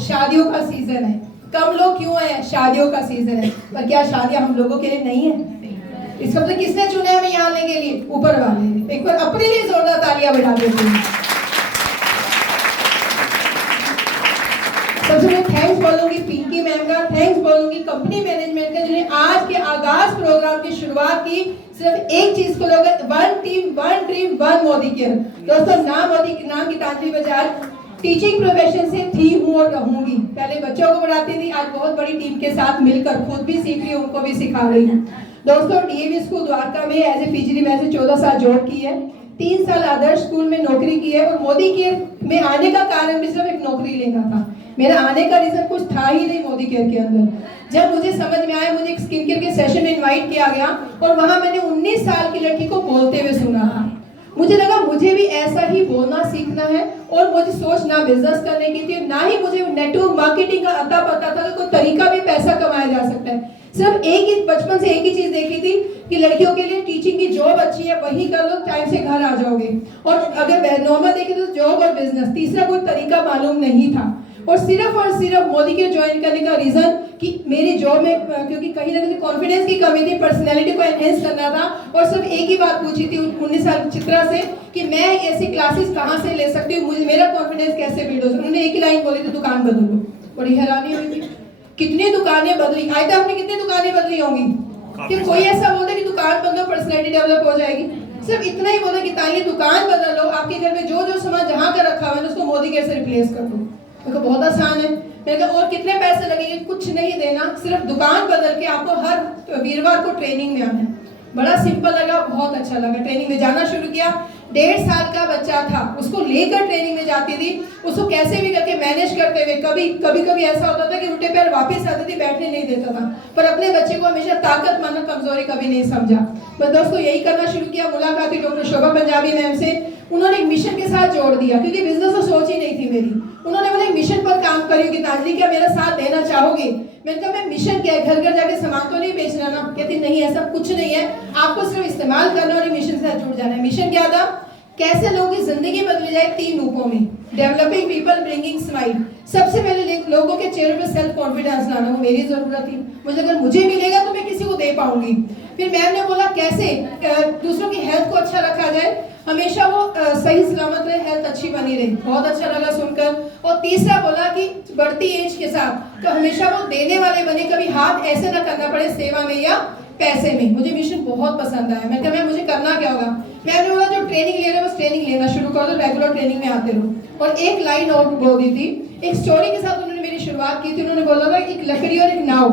शादियों का सीजन है। कम लोग क्यों है? शादियों का सीजन है। पर क्या शादियां हम लोगों के लिए नहीं है? इसका मतलब किसने चुना है हमें यहाँ आने के लिए? ऊपर वाले ने। एक बार अपने लिए जोरदार तालियां बजा देते हैं। सबसे पहले थैंक्स बोलूंगी पिंकी मैम का, थैंक्स बोलूंगी कंपनी मैनेजमेंट का, जिन्हें आज के आगाज प्रोग्राम की शुरुआत की सिर्फ एक चीज को लेकर, one team one dream one Modi care. दोस्तों नाम गीतांजलि बजाज टीचिंग प्रोफेशन से थी, हूँ और रहूंगी। पहले बच्चों को पढ़ाती थी, आज बहुत बड़ी टीम के साथ मिलकर खुद भी सीख रही हूँ, उनको भी सिखा रही हूँ। दोस्तों डीएवी स्कूल द्वारका में एज ए पीजीडी में से 14 साल जॉब की है, 3 साल आदर्श स्कूल में नौकरी की है। और मोदी केयर में आने का कारण भी सिर्फ एक नौकरी लेना था। मेरा आने का रीजन कुछ था ही नहीं मोदी केयर के अंदर। जब मुझे समझ में आया, मुझे एक स्किन केयर के सेशन में इनवाइट किया गया और वहां मैंने 19 साल की लड़की को बोलते हुए सुना था। मुझे लगा मुझे भी ऐसा ही बोलना सीखना है। और मुझे सोच ना बिजनेस करने की थी, ना ही मुझे नेटवर्क मार्केटिंग का अता पता था कि कोई तरीका भी पैसा कमाया जा सकता है। सिर्फ एक ही बचपन से एक ही चीज देखी थी कि लड़कियों के लिए टीचिंग की जॉब अच्छी है, वही कर लो, टाइम से घर आ जाओगे। और अगर नॉर्मल देखें तो जॉब और बिजनेस, तीसरा कोई तरीका मालूम नहीं था। और सिर्फ मोदी के ज्वाइन करने का रीजन कि मेरी जॉब में क्योंकि कहीं ना कहीं कॉन्फिडेंस की कमी थी, पर्सनैलिटी को एनहेंस करना था। और सिर्फ एक ही बात पूछी थी 19 साल चित्रा से कि मैं ऐसी क्लासेस कहाँ से ले सकती हूँ, मुझे मेरा कॉन्फिडेंस कैसे बिल्ड हो। उन्होंने एक ही लाइन बोली थी, दुकान बदल लो। बड़ी हैरानी हुई थी, कितनी दुकानें बदली। आज तक आपने कितनी दुकानें बदली होंगी? कि कोई ऐसा बोलता कि दुकान बदलो पर्सनैलिटी डेवलप हो जाएगी? सिर्फ इतना ही बोला कि ताली दुकान बदल लो, आपके घर में जो सामान जहाँ का रखा हुआ है उसको मोदी केयर से रिप्लेस कर दो। देखो बहुत आसान है। मैंने कहा और कितने पैसे लगेंगे? कुछ नहीं देना, सिर्फ दुकान बदल के आपको हर वीरवार को ट्रेनिंग में आना है। बड़ा सिंपल लगा, बहुत अच्छा लगा। ट्रेनिंग में जाना शुरू किया। 1.5 साल का बच्चा था, उसको लेकर ट्रेनिंग में जाती थी, उसको कैसे भी करके मैनेज करते हुए कभी ऐसा होता था कि उल्टे पैर वापस आती थी, बैठने नहीं देता था। पर अपने बच्चे को हमेशा ताकत माना, कमजोरी कभी नहीं समझा। बस दोस्तों यही करना शुरू किया। मुलाकात हुई डॉक्टर शोभा पंजाबी मैम से, उन्होंने एक मिशन के साथ जोड़ दिया क्योंकि बिजनेस तो सोच ही नहीं थी मेरी। उन्होंने बोला एक मिशन पर काम करिए गीतांजलि, क्या मेरा साथ देना चाहोगे? मैंने कहा मैं मिशन क्या है, घर घर जाके सामान तो नहीं बेचना ना? कहती नहीं ऐसा कुछ नहीं है, आपको सिर्फ इस्तेमाल करना और मिशन से जुड़ जाना है। मिशन क्या था? कैसे लोगों की जिंदगी बदली जाए 3 रूपों में। Developing people, bringing smile. सबसे पहले लोगों के चेहरे पे सेल्फ कॉन्फिडेंस लाना, वो मेरी जरूरत थी। मुझे अगर मुझे मिलेगा तो मैं किसी को दे पाऊंगी। फिर मैम ने बोला कैसे दूसरों की हेल्थ को अच्छा रखा जाए, हमेशा वो सही सलामत रहे, हेल्थ अच्छी बनी रहे। बहुत अच्छा लगा सुनकर। और तीसरा बोला कि बढ़ती एज के साथ तो हमेशा वो देने वाले बने, कभी हाथ ऐसे ना करना पड़े सेवा में या पैसे में। मुझे मिशन बहुत पसंद आया। मैंने कहा मैम मुझे करना क्या होगा? मैंने बोला जो ट्रेनिंग ले रहे हो बस ट्रेनिंग लेना शुरू कर दो, रेगुलर ट्रेनिंग में आते रहो। और एक लाइन और बोल दी थी, एक स्टोरी के साथ उन्होंने मेरी शुरुआत की थी। उन्होंने बोला था एक लकड़ी और एक नाव।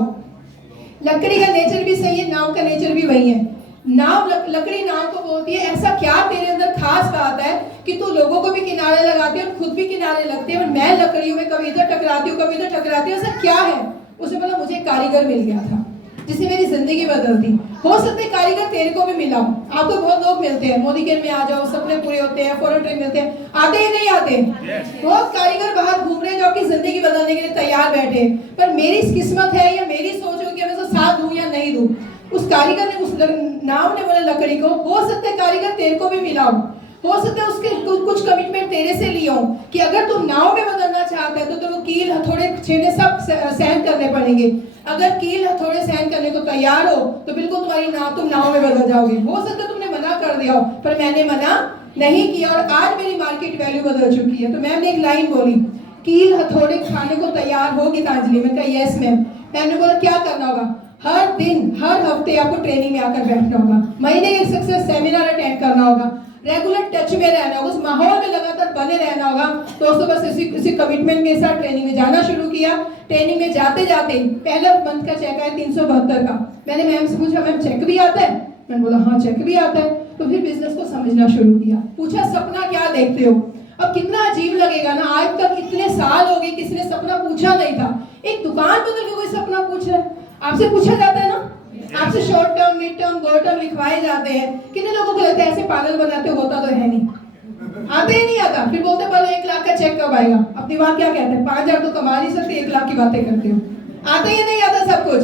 लकड़ी का नेचर भी सही है, नाव का नेचर भी वही है। नाव लकड़ी नाव को बोलती है ऐसा क्या तेरे अंदर खास बात है कि तू लोगों को भी किनारे लगाती है और खुद भी किनारे लगती है, और मैं लकड़ियों में कभी इधर टकराती हूँ कभी इधर टकराती हूँ, ऐसा क्या है? उसने बोला मुझे कारीगर मिल गया था जिससे मेरी जिंदगी बदल दी। हो सकता है कारीगर तेरे को भी मिला हो। आपको बहुत लोग मिलते हैं, मोदी केयर में आ जाओ, सपने पूरे होते हैं, फॉरेन ट्रिप मिलते हैं, आते ही नहीं आते। बहुत कारीगर बाहर घूम रहे हैं जो आपकी जिंदगी बदलने के लिए तैयार बैठे। पर मेरी किस्मत है या मेरी सोच हो कि मैं तो साथ दूं या नहीं दूं। उस कारीगर ने, उस नाव ने बोला लकड़ी को, हो सकता है कारीगर तेरे को भी मिला हो सकता है उसके कुछ कमिटमेंट तेरे से लिया हो कि अगर तुम नाव में बदलना चाहता है तो तुमको कील हथौड़े छेड़े सब सहन करने पड़ेंगे। अगर कील हथौड़े सहन करने को तैयार हो तो बिल्कुल तुम्हारी नाव, तुम नाव में बदल जाओगे। हो सकता है तुमने मना कर दिया हो, पर मैंने मना नहीं किया और आज मेरी मार्केट वैल्यू बदल चुकी है। तो मैम ने एक लाइन बोली, कील हथौड़े खाने को तैयार हो गीतांजलि? मैंने कहा यस मैम। मैम ने बोला क्या करना होगा? हर दिन हर हफ्ते आपको ट्रेनिंग में आकर बैठना होगा, महीने एक सक्सेस सेमिनार अटेंड करना होगा, रेगुलर टच में रहना होगा, उस माहौल में लगातार बने रहना होगा। दोस्तों बस इसी कमिटमेंट के साथ ट्रेनिंग में जाना शुरू किया। ट्रेनिंग में जाते जाते पहला मंथ का चेक आया 372 का। मैंने मैम से पूछा मैम चेक भी आता है? मैंने बोला हाँ चेक भी आता है। तो फिर बिजनेस को समझना शुरू किया। पूछा सपना क्या देखते हो? अब कितना अजीब लगेगा ना, आज तक इतने साल हो गए किसी ने सपना पूछा नहीं था। एक दुकान बदल के कोई सपना पूछ रहा है? आपसे पूछा जाता है ना, आपसे शॉर्ट टर्म, मिड टर्म, गोल टर्म लिखवाए जाते हैं। कितने लोगों को लगता है ऐसे पागल बनाते, होता तो है नहीं, आते ही नहीं आता। फिर बोलते बोले 1 लाख का चेक कब आएगा? अब दिमाग क्या कहते हैं 5,000 तो कमा नहीं सकते, 1 लाख की बातें करते हो। आता ही नहीं आता सब कुछ।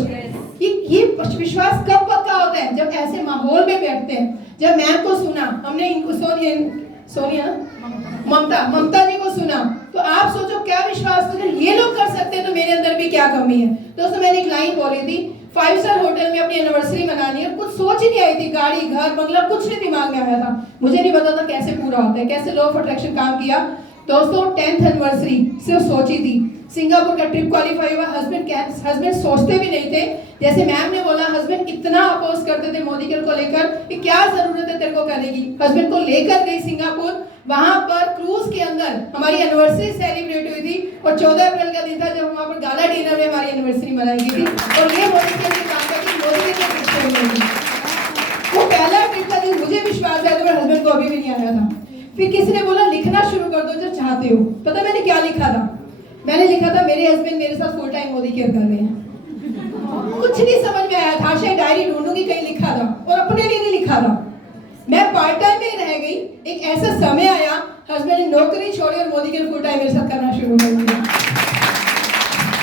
ये विश्वास कब पक्का होता है? जब ऐसे माहौल में बैठते हैं। जब मैम को सुना हमने, इनको सोनिया ममता जी को सुना, तो आप सोचो क्या विश्वास, ये लोग कर सकते क्या कमी है। दोस्तों मैंने एक लाइन बोली थी, 5 स्टार होटल में अपनी एनिवर्सरी मनानी है, कुछ सोच ही नहीं आई थी, गाड़ी घर बंगला कुछ नहीं दिमाग में आया था, मुझे नहीं पता था कैसे पूरा होता है, कैसे लॉ ऑफ अट्रैक्शन काम किया। दोस्तों 10th एनिवर्सरी सिर्फ सोची थी, सिंगापुर का ट्रिप क्वालिफाई हुआ, हस्बैंड सोचते भी नहीं थे, जैसे मैम ने बोला हस्बैंड इतना अपोज करते थे मोदी केयर को लेकर कि क्या जरूरत है तेरे को करने की, हस्बैंड को लेकर गई सिंगापुर, वहां पर क्रूज के अंदर हमारी एनिवर्सरी सेलिब्रेट हुई थी और 14 अप्रैल का दिन था जब वहां पर गाला डिनर में हमारी एनिवर्सरी मनाई गई थी और ये मोदी केयर के काम करके मोदी केयर के ट्रिप में वो पहला ट्रिप था जो मुझे विश्वास है मेरे हस्बैंड को अभी भी नहीं आया था। फिर किसी ने बोला लिखना शुरू कर दो जो चाहते हो, पता मैंने क्या लिखा था, मैंने लिखा था मेरे हस्बैंड मेरे साथ फुल टाइम मोदी केयर कर रहे हैं। कुछ नहीं समझ में आया था, शायद डायरी ढूंढूंगी कहीं लिखा था और अपने लिए नहीं लिखा था, मैं पार्ट टाइम में रह गई। एक ऐसा समय आया हस्बैंड ने नौकरी छोड़ी और मोदी केयर फुल टाइम मेरे साथ करना शुरू कर दिया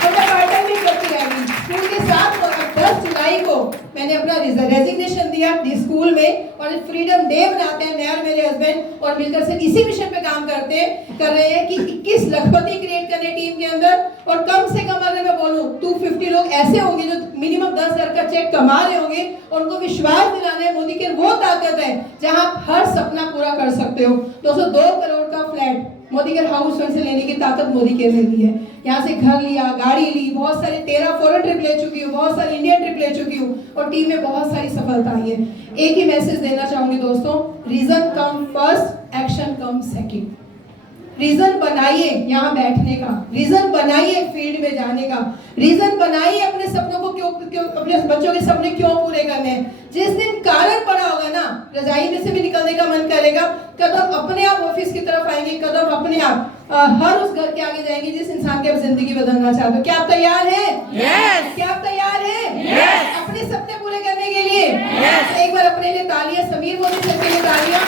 और मैं पार्ट टाइम में करती रह गई। स्कूल के साथ 10 जुलाई को मैंने अपना रेजिग्नेशन दिया स्कूल में और फ्रीडम डे मनाते हैं, मैं और मेरे हस्बैंड और मिलकर से इसी मिशन पे काम कर रहे हैं कि 21 लखपति क्रिएट करने टीम के अंदर और कम से कम अगर मैं बोलूं 250 लोग ऐसे होंगे जो मिनिमम 10,000 का चेक कमा रहे होंगे और उनको विश्वास दिलाना है मोदी केयर वो ताकत है जहां आप हर सपना पूरा कर सकते हो। दोस्तों 2 करोड़ का flat Modi care house fund से लेने की ताकत मोदी केयर ने दी है, यहाँ से घर लिया, गाड़ी ली, बहुत सारे 13 फॉरेन ट्रिप ले चुकी हूँ, बहुत सारी इंडियन ट्रिप ले चुकी हूँ और टीम में बहुत सारी सफलता आई है। एक ही मैसेज देना चाहूंगी दोस्तों, रीजन कम फर्स्ट, एक्शन कम सेकंड। रीजन बनाइए यहाँ बैठने का, रीजन बनाइए फील्ड में जाने का, रीजन बनाइए अपने सपनों को क्यों अपने बच्चों के सपने क्यों पूरे करने हैं। जिस दिन कारण पड़ा होगा ना, रजाई में से भी निकलने का मन करेगा, कदम अपने आप ऑफिस की तरफ आएंगे, कदम अपने आप हर उस घर के आगे जाएंगे जिस इंसान की आप जिंदगी बदलना चाहते हो। क्या आप तैयार हैं? Yes. क्या आप तैयार हैं? Yes. अपने सपने पूरे करने के लिए? Yes. एक बार अपने लिए तालियां, समीर मोदी सर के लिए तालियां,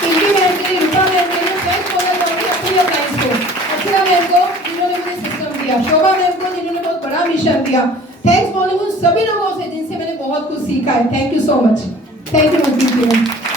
पिंकी मैम के लिए, रूपा मैम के लिए, थैंक्स बोलना चाहूंगी अपनी ऑर्गेनाइज को, अक्षरा मैम को जिन्होंने मुझे सिस्टम दिया, शोभा मैम को जिन्होंने बहुत बड़ा मिशन दिया, थैंक्स बोलूंगी सभी लोगों से जिनसे मैंने बहुत कुछ सीखा है। Thank you so much, thank you.